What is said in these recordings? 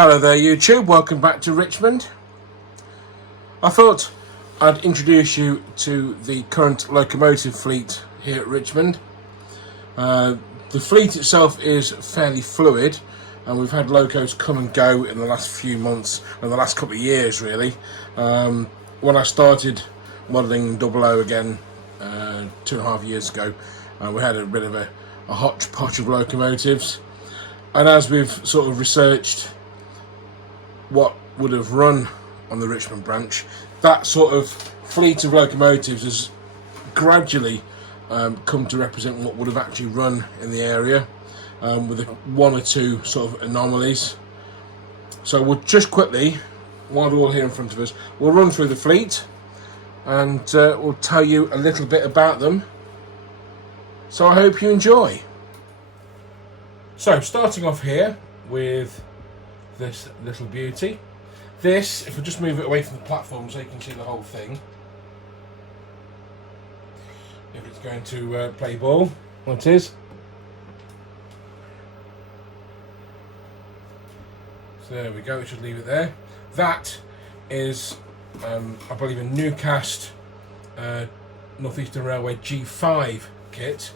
Hello there YouTube, welcome back to Richmond. I thought I'd introduce you to the current locomotive fleet here at Richmond. The fleet itself is fairly fluid and we've had locos come and go in the last few months, and the last couple of years really. When I started modelling 00 again 2.5 years ago, we had a bit of a hodgepodge of locomotives, and as we've sort of researched what would have run on the Richmond branch, that sort of fleet of locomotives has gradually come to represent what would have actually run in the area, with one or two sort of anomalies. So we'll just quickly, while we're all here in front of us, we'll run through the fleet and we'll tell you a little bit about them. So I hope you enjoy. So starting off here with this little beauty. This, if we just move it away from the platform so you can see the whole thing, if it's going to play ball, well it is. So there we go, we should leave it there. That is, I believe, a Newcastle Northeastern Railway G5 kit.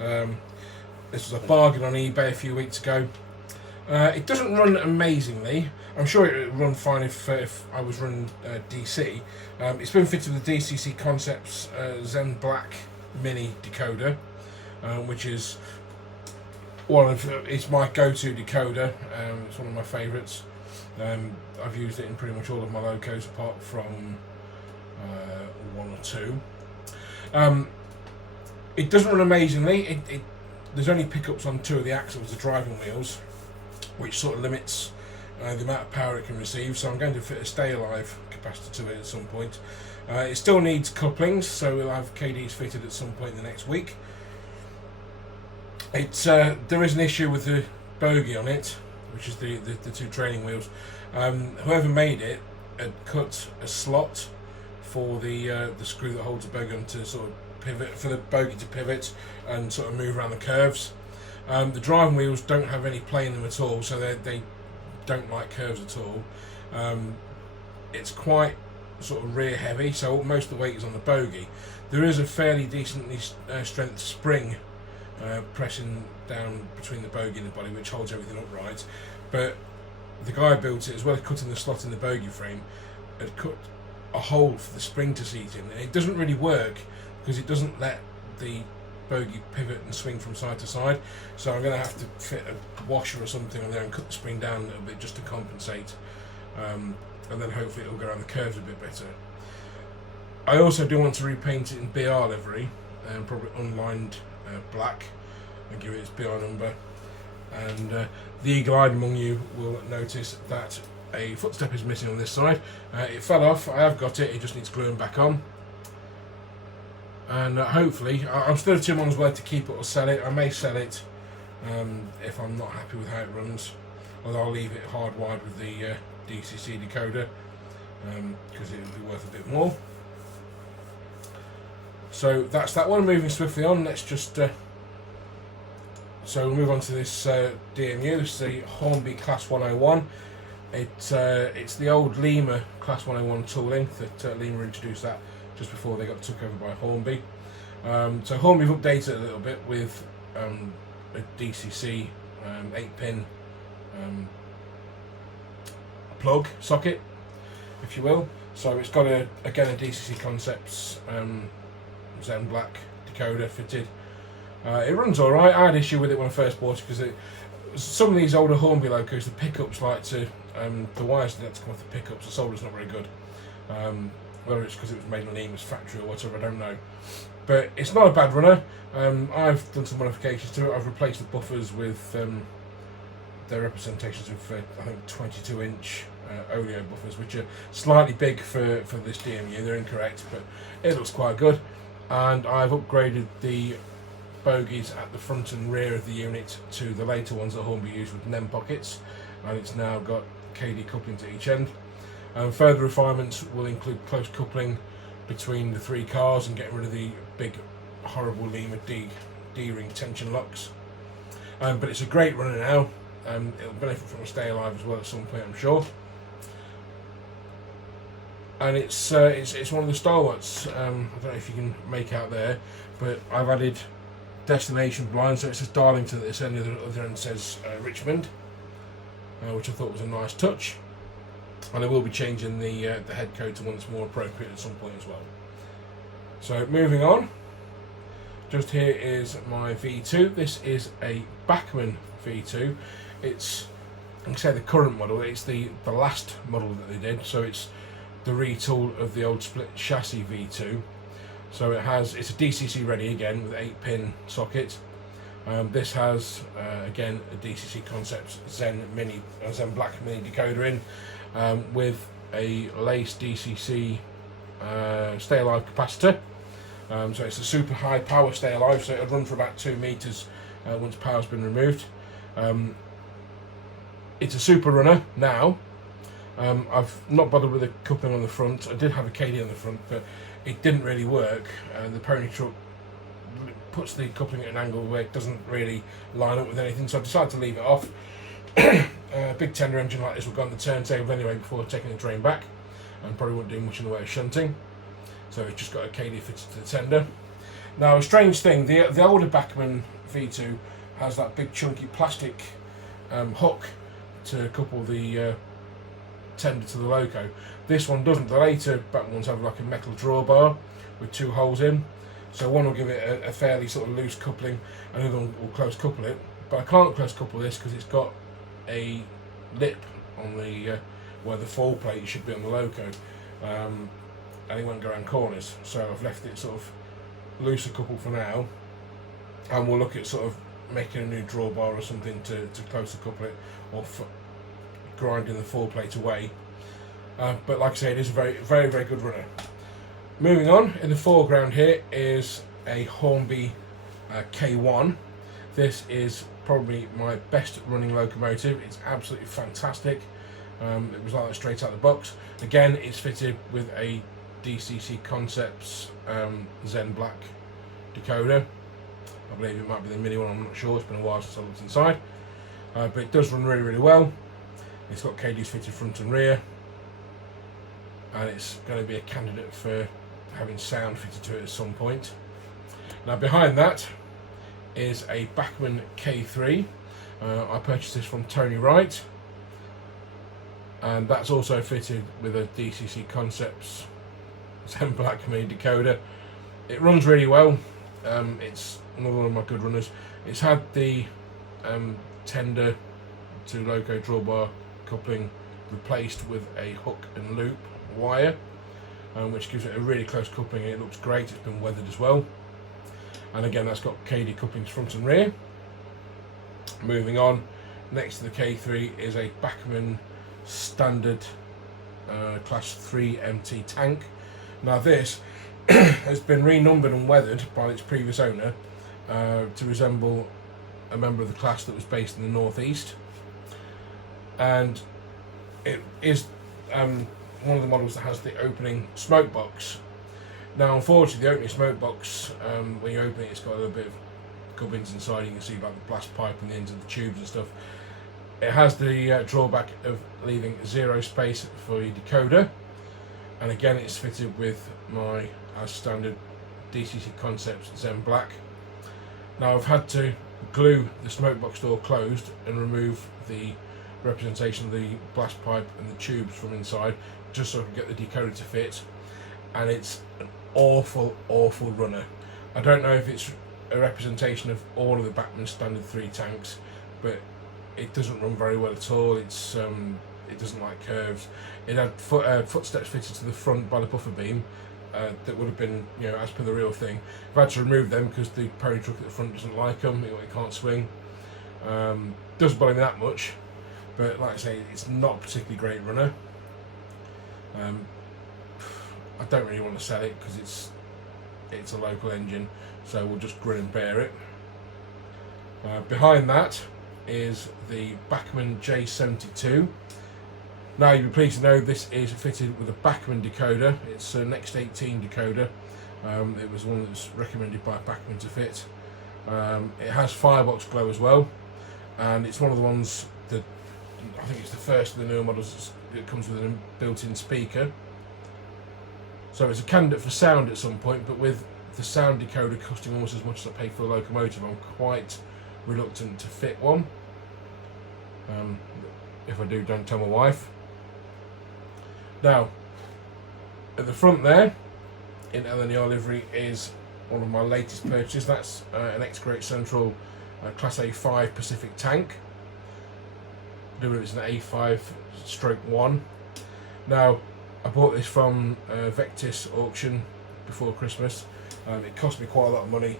This was a bargain on eBay a few weeks ago. It doesn't run amazingly. I'm sure it would run fine if I was running DC. It's been fitted with the DCC Concepts Zen Black Mini decoder, which is it's my go-to decoder. It's one of my favourites. I've used it in pretty much all of my locos apart from one or two. It doesn't run amazingly. There's only pickups on two of the axles, the driving wheels, which sort of limits the amount of power it can receive, so I'm going to fit a stay alive capacitor to it at some point. It still needs couplings, so we'll have KDs fitted at some point in the next week. There is an issue with the bogie on it, which is the two training wheels. Whoever made it had cut a slot for the screw that holds the bogie on to sort of pivot, for the bogie to pivot and sort of move around the curves. The driving wheels don't have any play in them at all, so they don't like curves at all. It's quite sort of rear heavy, so most of the weight is on the bogie. There is a fairly decently strength spring pressing down between the bogie and the body, which holds everything upright, but the guy built it, as well as cutting the slot in the bogie frame, had cut a hole for the spring to seat in, and it doesn't really work because it doesn't let the bogie pivot and swing from side to side. So I'm going to have to fit a washer or something on there and cut the spring down a little bit just to compensate, and then hopefully it'll go around the curves a bit better. I also do want to repaint it in BR livery, probably unlined black, and give it its BR number. And the eagle-eyed among you will notice that a footstep is missing on this side. It fell off. I have got it just needs gluing back on. And hopefully, I'm still 2 months whether to keep it or sell it. I may sell it if I'm not happy with how it runs, although I'll leave it hardwired with the DCC decoder because it will be worth a bit more. So that's that one. Moving swiftly on, let's just so we'll move on to this DMU. This is the Hornby Class 101. It's the old Lima Class 101 tooling that Lima introduced that just before they got took over by Hornby. So Hornby have updated it a little bit with a DCC 8-pin plug socket, if you will. So it's got again a DCC Concepts Zen Black decoder fitted. It runs alright. I had issue with it when I first bought it because some of these older Hornby locos, the pickups like to the wires that come off the pickups, the solder's not very good. Whether it's because it was made in Lima's factory or whatever, I don't know. But it's not a bad runner. I've done some modifications to it. I've replaced the buffers with their representations of I think 22-inch oleo buffers, which are slightly big for this DMU. They're incorrect, but it looks quite good. And I've upgraded the bogies at the front and rear of the unit to the later ones that Hornby used with NEM pockets, and it's now got KD coupling to each end. Further refinements will include close coupling between the three cars and getting rid of the big horrible Lima D-ring tension locks. But it's a great runner now. It'll benefit from a stay alive as well at some point, I'm sure. And it's one of the stalwarts. I don't know if you can make out there, but I've added destination blind, so it says Darlington at this end, the other end says Richmond, which I thought was a nice touch. And I will be changing the head code to one that's more appropriate at some point as well. So moving on, just here is my V2. This is a Bachmann V2. It's, like I say, the current model. It's the last model that they did, so it's the retool of the old split chassis V2. So it's a DCC ready again with 8-pin socket. This has again a DCC Concepts Zen Black Mini decoder in, with a lace DCC stay alive capacitor. So it's a super high power stay alive, so it'll run for about 2 meters once power's been removed. It's a super runner now. I've not bothered with the coupling on the front. I did have a KD on the front, but it didn't really work. The pony truck puts the coupling at an angle where it doesn't really line up with anything, so I decided to leave it off. A big tender engine like this will go on the turntable anyway before taking the train back, and probably won't do much in the way of shunting. So it's just got a KD fitted to the tender. Now, a strange thing, the older Bachmann V2 has that big chunky plastic hook to couple the tender to the loco. This one doesn't. The later Bachmann ones have like a metal drawbar with 2 holes in. So one will give it a fairly sort of loose coupling, and the other one will close couple it. But I can't close couple this because it's got a lip on the where the fall plate should be on the loco, and it won't go around corners. So I've left it sort of looser couple for now, and we'll look at sort of making a new drawbar or something to close the couple it, or grinding the fall plate away. But like I say, it is a very, very, very good runner. Moving on, in the foreground here is a Hornby K1. This is probably my best running locomotive. It's absolutely fantastic. It was like that straight out of the box. Again, it's fitted with a DCC Concepts Zen Black decoder. I believe it might be the mini one, I'm not sure. It's been a while since I looked inside. But it does run really, really well. It's got KDs fitted front and rear. And it's going to be a candidate for having sound fitted to it at some point. Now behind that is a Bachmann K3. I purchased this from Tony Wright, and that's also fitted with a DCC Concepts Zen Black Mini decoder. It runs really well. It's another one of my good runners. It's had the tender to loco drawbar coupling replaced with a hook and loop wire, which gives it a really close coupling. It looks great. It's been weathered as well, and again that's got KD couplings front and rear. Moving on, next to the K3 is a Bachmann standard class 3 MT tank. Now this has been renumbered and weathered by its previous owner to resemble a member of the class that was based in the northeast, and it is one of the models that has the opening smoke box. Now unfortunately the opening smoke box, when you open it, it's got a little bit of gubbins inside. You can see like the blast pipe and the ends of the tubes and stuff. It has the drawback of leaving 0 space for your decoder, and again it's fitted with my as standard DCC Concepts Zen Black. Now I've had to glue the smoke box door closed and remove the representation of the blast pipe and the tubes from inside, just so I can get the decoder to fit. And it's an awful, awful runner. I don't know if it's a representation of all of the Bachmann standard 3 tanks, but it doesn't run very well at all. It's it doesn't like curves. It had footsteps fitted to the front by the buffer beam that would have been, you know, as per the real thing. I've had to remove them because the pony truck at the front doesn't like them. It can't swing. Doesn't bother me that much, but like I say, it's not a particularly great runner. I don't really want to sell it because it's a local engine, so we'll just grin and bear it. Behind that is the Bachmann J72. Now you'll be pleased to know this is fitted with a Bachmann decoder. It's a Next 18 decoder. It was one that was recommended by Bachmann to fit. It has firebox glow as well, and it's one of the ones that I think it's the first of the newer models that comes with a built-in speaker. So it's a candidate for sound at some point, but with the sound decoder costing almost as much as I pay for a Locomotive, I'm quite reluctant to fit one. If I do, don't tell my wife. Now, at the front there, in LNER livery, is one of my latest purchases. That's an XGreat Central Class A5 Pacific tank. I believe it's an A5/1. Now, I bought this from Vectis auction before Christmas. It cost me quite a lot of money.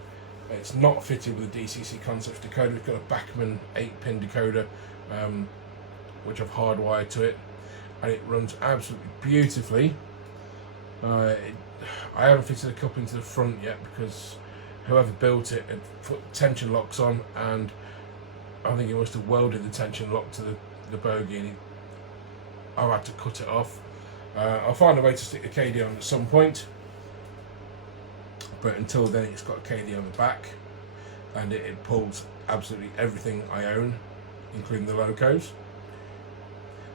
It's not fitted with a DCC Concepts decoder. It's got a Bachmann 8-pin decoder, which I've hardwired to it, and it runs absolutely beautifully. I haven't fitted a cup into the front yet because whoever built it had put tension locks on, and I think he must have welded the tension lock to the bogie, and I've had to cut it off. I'll find a way to stick the KD on at some point, but until then it's got a KD on the back, and it pulls absolutely everything I own, including the locos.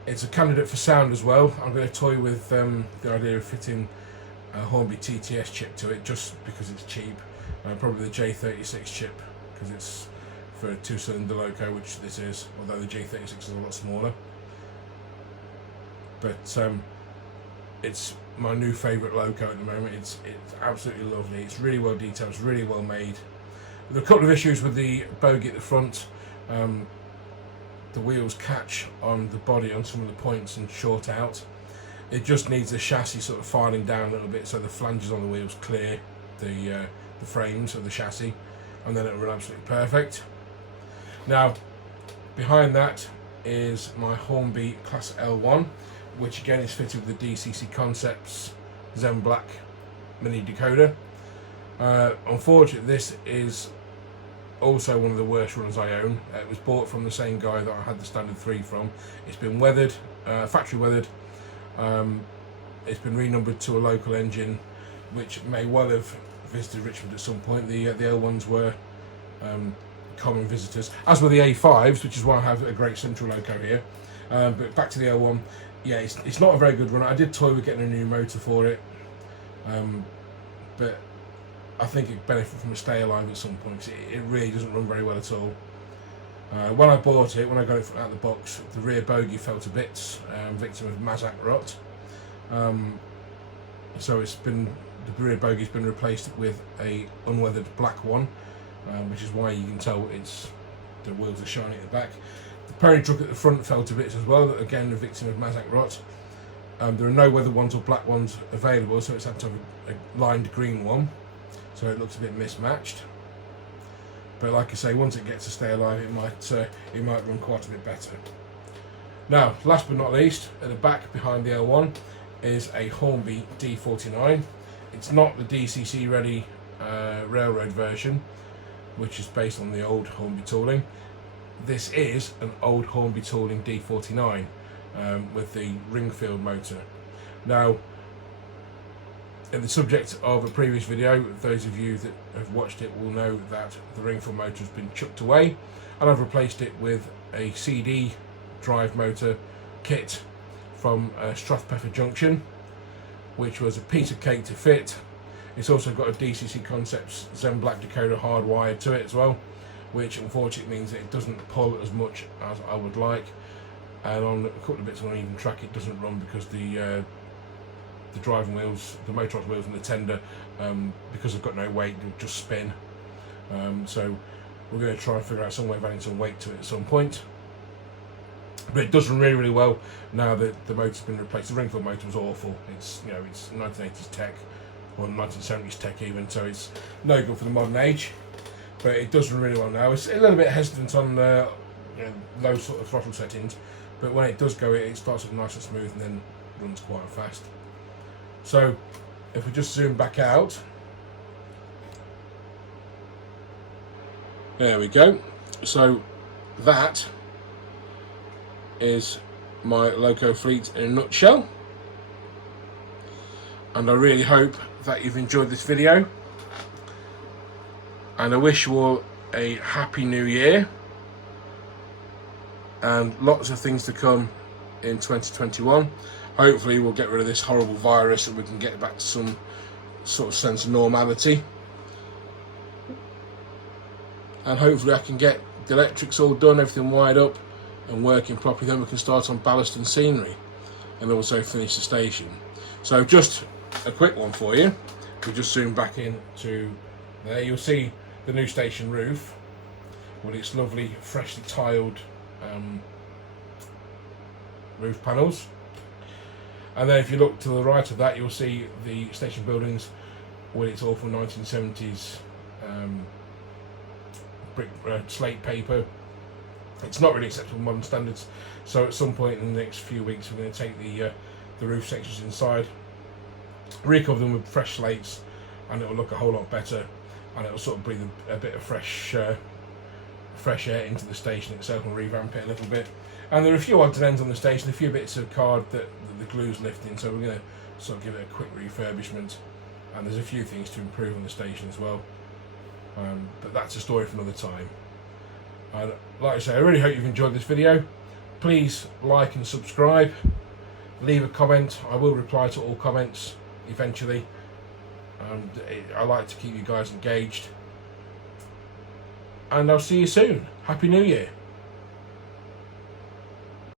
It's a candidate for sound as well. I'm going to toy with the idea of fitting a Hornby TTS chip to it, just because it's cheap. Probably the J76 chip, because it's for a 2-cylinder loco, which this is, although the J36 is a lot smaller. But it's my new favourite loco at the moment. It's absolutely lovely. It's really well detailed. It's really well made. There are a couple of issues with the bogie at the front. The wheels catch on the body on some of the points and short out. It just needs the chassis sort of filing down a little bit so the flanges on the wheels clear the frames of the chassis, and then it'll run absolutely perfect. Now, behind that is my Hornby Class L1, which again is fitted with the DCC Concepts Zen Black mini decoder. Unfortunately, this is also one of the worst runs I own. It was bought from the same guy that I had the Standard 3 from. It's been weathered, factory weathered. It's been renumbered to a local engine, which may well have visited Richmond at some point. The L1s were common visitors, as were the A5s, which is why I have a Great Central loco here. But back to the L1, yeah, it's not a very good run. I did toy with getting a new motor for it, but I think it benefits from a stay alive at some point. It really doesn't run very well at all. When I bought it, when I got it out of the box, the rear bogie fell to bits, victim of Mazak rot. So the rear bogey's been replaced with a unweathered black one, which is why you can tell the wheels are shiny at the back. The pony truck at the front fell to bits as well, again a victim of Mazak rot. There are no weathered ones or black ones available, so it's had to have a lined green one, so it looks a bit mismatched. But like I say, once it gets to stay alive, it might run quite a bit better. Now, last but not least, at the back behind the L1 is a Hornby D49. It's not the DCC ready railroad version, which is based on the old Hornby tooling. This is an old Hornby tooling D49 with the Ringfield motor. Now, in the subject of a previous video, those of you that have watched it will know that the Ringfield motor has been chucked away, and I've replaced it with a CD drive motor kit from Strathpeffer Junction, which was a piece of cake to fit. It's also got a DCC Concepts Zen Black decoder hardwired to it as well, which unfortunately means that it doesn't pull as much as I would like, and on a couple of bits on uneven track it doesn't run because the driving wheels, the motorised wheels and the tender, because they've got no weight, they'll just spin. So we're going to try and figure out some way of adding some weight to it at some point. But it does run really, really well now that the motor's been replaced. The Ringfield motor was awful. It's, you know, it's 1980s tech, or 1970s tech even, so it's no good for the modern age. But it does run really well now. It's a little bit hesitant on low sort of throttle settings, but when it does go, it starts up nice and smooth and then runs quite fast. So if we just zoom back out, there we go. So that is my loco fleet in a nutshell, and I really hope that you've enjoyed this video, and I wish you all a happy new year, and lots of things to come in 2021. Hopefully we'll get rid of this horrible virus and we can get back to some sort of sense of normality, and hopefully I can get the electrics all done, everything wired up and working properly. Then we can start on ballast and scenery and also finish the station. So just a quick one for you. We just zoom back in to there. You'll see the new station roof with its lovely freshly tiled roof panels. And then if you look to the right of that, you'll see the station buildings with its awful 1970s brick slate paper. It's not really acceptable modern standards, so at some point in the next few weeks we're going to take the roof sections inside, recover them with fresh slates, and it will look a whole lot better, and it will sort of breathe a bit of fresh air into the station itself and revamp it a little bit. And there are a few odds and ends on the station, a few bits of card that the glue's lifting, so we're going to sort of give it a quick refurbishment, and there's a few things to improve on the station as well. But that's a story for another time. And like I say, I really hope you've enjoyed this video. Please like and subscribe. Leave a comment. I will reply to all comments eventually. I like to keep you guys engaged. And I'll see you soon. Happy New Year.